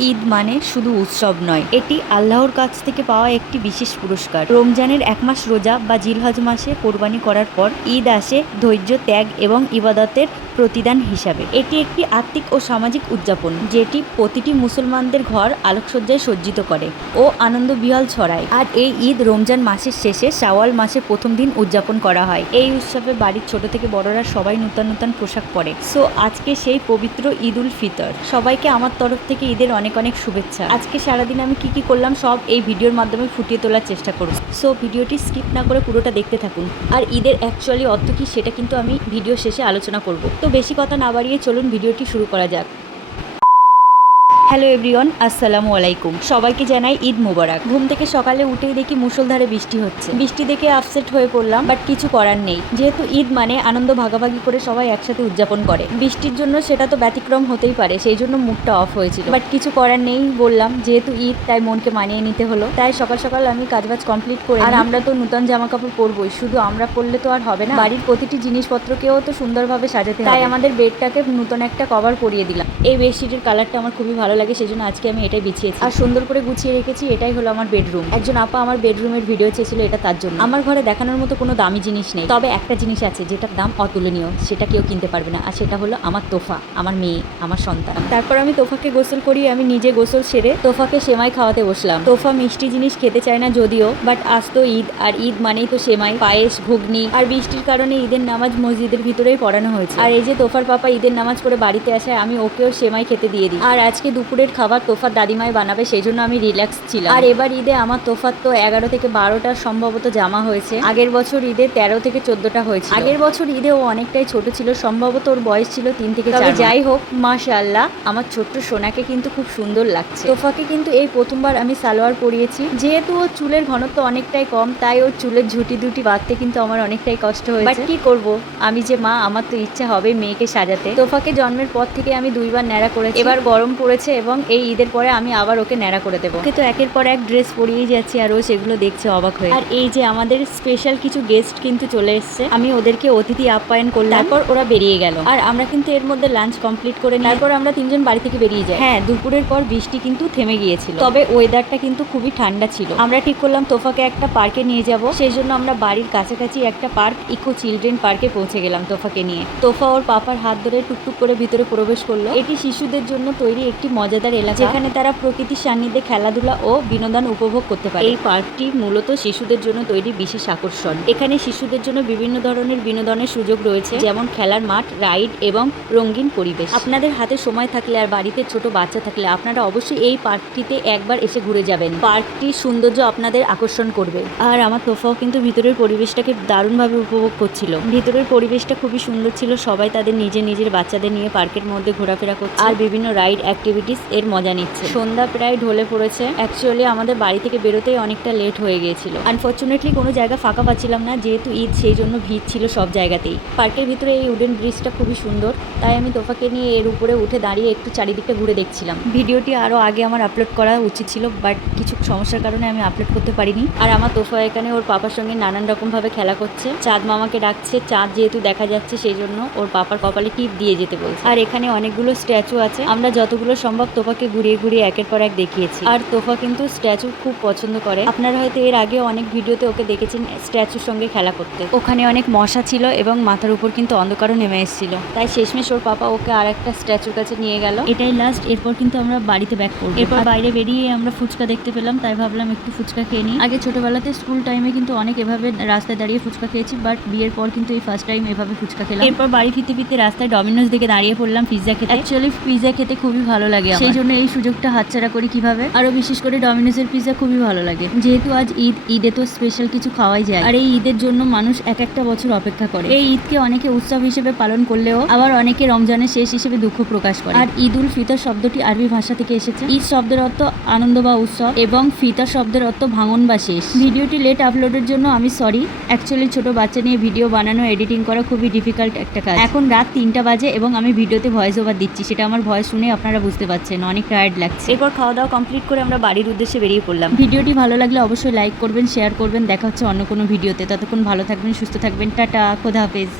ঈদ মানে শুধু উৎসব নয়, এটি আল্লাহর কাছ থেকে পাওয়া একটি বিশেষ পুরস্কার। রমজানের এক মাস রোজা বা জিলহজ মাসে কোরবানি করার পর ঈদ আসে ধৈর্য, ত্যাগ এবং ইবাদতের প্রতিদান হিসাবে। এটি একটি আত্মিক ও সামাজিক উদযাপন যেটি প্রতিটি মুসলমানদের ঘর আলোকসজ্জায় সজ্জিত করে ও আনন্দ বিহল ছড়ায়। আর এই ঈদ রমজান মাসের শেষে শাওয়াল মাসের প্রথম দিন উদযাপন করা হয়। এই উৎসবে বাড়ির ছোট থেকে বড়রা সবাই নূতন নূতন পোশাক পরে। সো আজকে সেই পবিত্র ঈদ উল ফিতর। সবাইকে আমার তরফ থেকে ঈদের অনেক অনেক শুভেচ্ছা। আজকে সারাদিন আমি কি করলাম সব এই ভিডিওর মাধ্যমে ফুটিয়ে তোলার চেষ্টা করব। সো ভিডিওটি স্কিপ না করে পুরোটা দেখতে থাকুন। আর ঈদের অ্যাকচুয়ালি অর্থ কী সেটা কিন্তু আমি ভিডিও শেষে আলোচনা করব। তো বেশি কথা না বাড়িয়ে চলুন ভিডিওটি শুরু করা যাক। হ্যালো এভরিওয়ান, আসসালামু আলাইকুম। সবাইকে জানাই ঈদ মুবারক। ঘুম থেকে সকালে উঠেই দেখি মুষলধারে বৃষ্টি হচ্ছে। বৃষ্টি দেখে আপসেট হয়ে পড়লাম, বাট কিছু করার নেই। যেহেতু ঈদ মানে আনন্দ ভাগাভাগি করে সবাই একসাথে উদযাপন করে। বৃষ্টির জন্য সেটা তো ব্যতিক্রম হতেই পারে, সেই জন্য মুডটা অফ হয়েছিল। বাট কিছু করার নেই, বললাম যেহেতু ঈদ তাই মনকে মানিয়ে নিতে হলো। তাই সকাল সকাল আমি কাজবাজ কমপ্লিট করে, আর আমরা তো নূতন জামা কাপড় পরবই, শুধু আমরা পরলে তো আর হবে না, বাড়ির প্রতিটি জিনিসপত্রকেও তো সুন্দরভাবে সাজাতে হবে। তাই আমাদের বেডটাকে নূতন একটা কভার পরিয়ে দিলাম। এই বেডশিটের কালারটা আমার খুবই ভালো লাগে, সেজন্য আজকে আমি এটাই বিছিয়েছি আর সুন্দর করে গুছিয়ে রেখেছি। এটাই হলো আমার বেডরুম। একজন আপা আমার বেডরুমের ভিডিও চেয়েছিল, এটা তার জন্য। আমার ঘরে দেখানোর মতো কোনো দামি জিনিস নেই, তবে একটা জিনিস আছে যেটার দাম অতুলনীয়, সেটা কেউ কিনতে পারবে না। আর সেটা হলো আমার তোফা, আমার মেয়ে, আমার সন্তান। তারপর আমি তোফাকে গোসল করি, আমি নিজে গোসল সেরে তোফাকে সেমাই খাওয়াতে বসলাম। তোফা মিষ্টি জিনিস খেতে চায় না যদিও, বাট আজ তো ঈদ, আর ঈদ মানেই তো সেমাই, পায়েস, ঘুগনি। আর বৃষ্টির কারণে ঈদের নামাজ মসজিদের ভিতরেই পড়ানো হয়েছে। আর এই যে তোফার পাপা ঈদের নামাজ পড়ে বাড়িতে আসায় আমি ওকেও সেমাই খেতে দিয়ে দিই। আর আজকে দুপুরের খাবার তোফার দাদিমাই বানাবে, সেই জন্য আমি রিল্যাক্স ছিলাম। আর এবার ঈদে আমার তোফার তো 11 থেকে 12টা সম্ভবত জামা হয়েছে। আগের বছর ঈদে 13 থেকে 14টা হয়েছে। আগের বছর ঈদে ও অনেকটাই ছোট ছিল, সম্ভবত ওর বয়স ছিল 3 থেকে 4। যাই হোক, মাশাআল্লাহ আমার ছোট্ট সোনাকে কিন্তু খুব সুন্দর লাগছে। তোফাকে কিন্তু এই প্রথমবার আমি সালোয়ার পরিয়েছি। যেহেতু ওর চুলের ঘনত্ব অনেকটাই কম, তাই ওর চুলের ঝুটি দুটি বাঁধতে কিন্তু আমার অনেকটাই কষ্ট হয়েছে। বাট কি করব, আমি যে মা, আমার তো ইচ্ছা হবে মেয়েকে সাজাতে। তোফাকে জন্মের পর থেকে আমি 2 বার ন্যাড়া করেছি। এবার গরম পড়েছে এবং এই ঈদের পরে আমি আবার ওকে ন্যাড়া করে দেবো। ওকে তো একের পর এক ড্রেস পরিয়েই যাচ্ছি, আর ও সেগুলো দেখছে অবাক হয়ে। আর এই যে আমাদের স্পেশাল কিছু গেস্ট কিন্তু চলে এসছে, আমি ওদেরকে অতিথি আপ্যায়ন করলাম। তারপর ওরা বেরিয়ে গেল, আর আমরা কিন্তু এর মধ্যে লাঞ্চ কমপ্লিট করে নিই। তারপর আমরা 3জন বাড়ি থেকে বেরিয়ে যাই। হ্যাঁ, দুপুরের পর বৃষ্টি কিন্তু থেমে গিয়েছিল, তবে ওয়েদারটা কিন্তু খুবই ঠান্ডা ছিল। আমরা ঠিক করলাম তোফাকে একটা পার্কে নিয়ে যাব, সেই জন্য আমরা বাড়ির কাছাকাছি একটা পার্ক, ইকো চিলড্রেন পার্কে পৌঁছে গেলাম তোফাকে নিয়ে। তোফা ওর পাপার হাত ধরে টুকটুক করে ভিতরে প্রবেশ করলো। এটি শিশুদের জন্য তৈরি একটি মজাদার এলাকা, যেখানে তারা প্রকৃতির সান্নিধ্যে খেলাধুলা ও বিনোদন উপভোগ করতে পারে। এই পার্কটি মূলত শিশুদের জন্য তৈরি বিশেষ আকর্ষণ। এখানে শিশুদের জন্য বিভিন্ন ধরনের বিনোদনের সুযোগ রয়েছে, যেমন খেলার মাঠ, রাইড এবং রঙিন পরিবেশ। আপনাদের হাতে সময় থাকলে আর বাড়িতে ছোট বাচ্চা থাকলে আপনারা অবশ্যই এই পার্কটিতে একবার এসে ঘুরে যাবেন। পার্কটির সৌন্দর্য আপনাদের আকর্ষণ করবে। আর আমার তোফাও কিন্তু ভিতরের পরিবেশটাকে দারুণভাবে উপভোগ করছিল। ভিতরের পরিবেশটা খুবই সুন্দর ছিল। সবাই তাদের নিজের নিজের বাচ্চাদের নিয়ে পার্কের মধ্যে ঘোরাফেরা করছে আর বিভিন্ন রাইড অ্যাক্টিভিটিস এর মজা নিচ্ছে। সন্ধ্যা প্রায় ঢলে পড়েছে। অ্যাকচুয়ালি আমাদের বাড়ি থেকে বেরোতেই অনেকটা লেট হয়ে গিয়েছিল। আনফর্চুনেটলি কোনো জায়গা ফাঁকা পাচ্ছিলাম না, যেহেতু ঈদ, সেই জন্য ভিড় ছিল সব জায়গাতেই। পার্কের ভিতরে এই উডেন ব্রিজটা খুবই সুন্দর, তাই আমি তোফাকে নিয়ে এর উপরে উঠে দাঁড়িয়ে একটু চারিদিকটা ঘুরে দেখছিলাম। ভিডিওটি আরও আগে আমার আপলোড করা উচিত ছিল, বাট কিছু সমস্যার কারণে আমি আপলোড করতে পারিনি। আর আমার তোফা এখানে ওর পাপার সঙ্গে নানান রকমভাবে খেলা করছে। চাঁদ মামাকে ডাকছে, চাঁদ যেহেতু দেখা যাচ্ছে সেই জন্য ওর পাপার কপালে টিপ দিয়ে যেতে বলছে। আর এখানে অনেকগুলো স্ট্যাচু আছে, আমরা যতগুলো সম্ভব তোফাকে ঘুরিয়ে ঘুরিয়ে একের পর এক দেখিয়েছি। আর তোফা কিন্তু স্ট্যাচু খুব পছন্দ করে। আপনারা হয়তো এর আগে অনেক ভিডিওতে ওকে দেখেছেন স্ট্যাচুর সঙ্গে খেলা করতে। ওখানে অনেক মশা ছিল এবং মাথার উপর কিন্তু অন্ধকারও নেমে এসেছিল, তাই শেষমেশ ওর পাপা ওকে আর একটা স্ট্যাচুর কাছে নিয়ে গেল। এটাই লাস্ট, এরপর কিন্তু আমরা বাড়িতে ব্যাক করবো। এরপর বাইরে বেরিয়ে আমরা ফুচকা দেখতে পেলাম, তাই ভাবলাম একটু ফুচকা খেয়ে নিই। আগে ছোটবেলাতে স্কুল টাইমে কিন্তু অনেক এভাবে রাস্তায় দাঁড়িয়ে ফুচকা খেয়েছি, বাট বিয়ের পর কিন্তু এই ফার্স্ট টাইম এভাবে ফুচকা খেলাম। এরপর বাড়ি ফিরতে ফিরতে রাস্তায় ডমিনোজ দেখে দাঁড়িয়ে পড়লাম পিৎজা খেতে। অ্যাকচুয়ালি পিৎজা খেতে খুবই ভালো লাগে, সেই জন্য এই সুযোগটা হাতছাড়া করি কিভাবে। আরো বিশেষ করে ডমিনোজের পিৎজা খুবই ভালো লাগে। যেহেতু আজ ঈদ, ঈদে তো স্পেশাল কিছু খাওয়াই যায়, আর এই ঈদের জন্য মানুষ এক একটা বছর অপেক্ষা করে। এই ঈদকে অনেকে উৎসব হিসেবে পালন করলেও আবার অনেকে রমজানের শেষ হিসেবে দুঃখ প্রকাশ করে। আর ঈদ উল ফিতর শব্দটি আরবি ভাষা থেকে এসেছে। ঈদ শব্দের অর্থ আনন্দ বা উৎসব এবং ফিতর শব্দের অর্থ ভাঙন বা শেষ। ভিডিওটি লেট আপলোডের জন্য আমি সরি। অ্যাকচুয়ালি ছোট বাচ্চা নিয়ে ভিডিও বানানো, এডিটিং করা খুবই ডিফিকাল্ট একটা কাজ। এখন রাত 3টা বাজে এবং আমি ভিডিওতে ভয়েস ওভার দিচ্ছি, সেটা আমার ভয়েস শুনে আপনারা বুঝতে পারছেন অনেক টায়ার্ড লাগছে। এরপর খাওয়া দাওয়া কমপ্লিট করে আমরা বাড়ির উদ্দেশ্যে বেরিয়ে পড়লাম। ভিডিওটি ভালো লাগলে অবশ্যই লাইক করবেন, শেয়ার করবেন। দেখা হচ্ছে অন্য কোনো ভিডিওতে। ততক্ষণ ভালো থাকবেন, সুস্থ থাকবেন। টাটা, খোদা হাফেজ।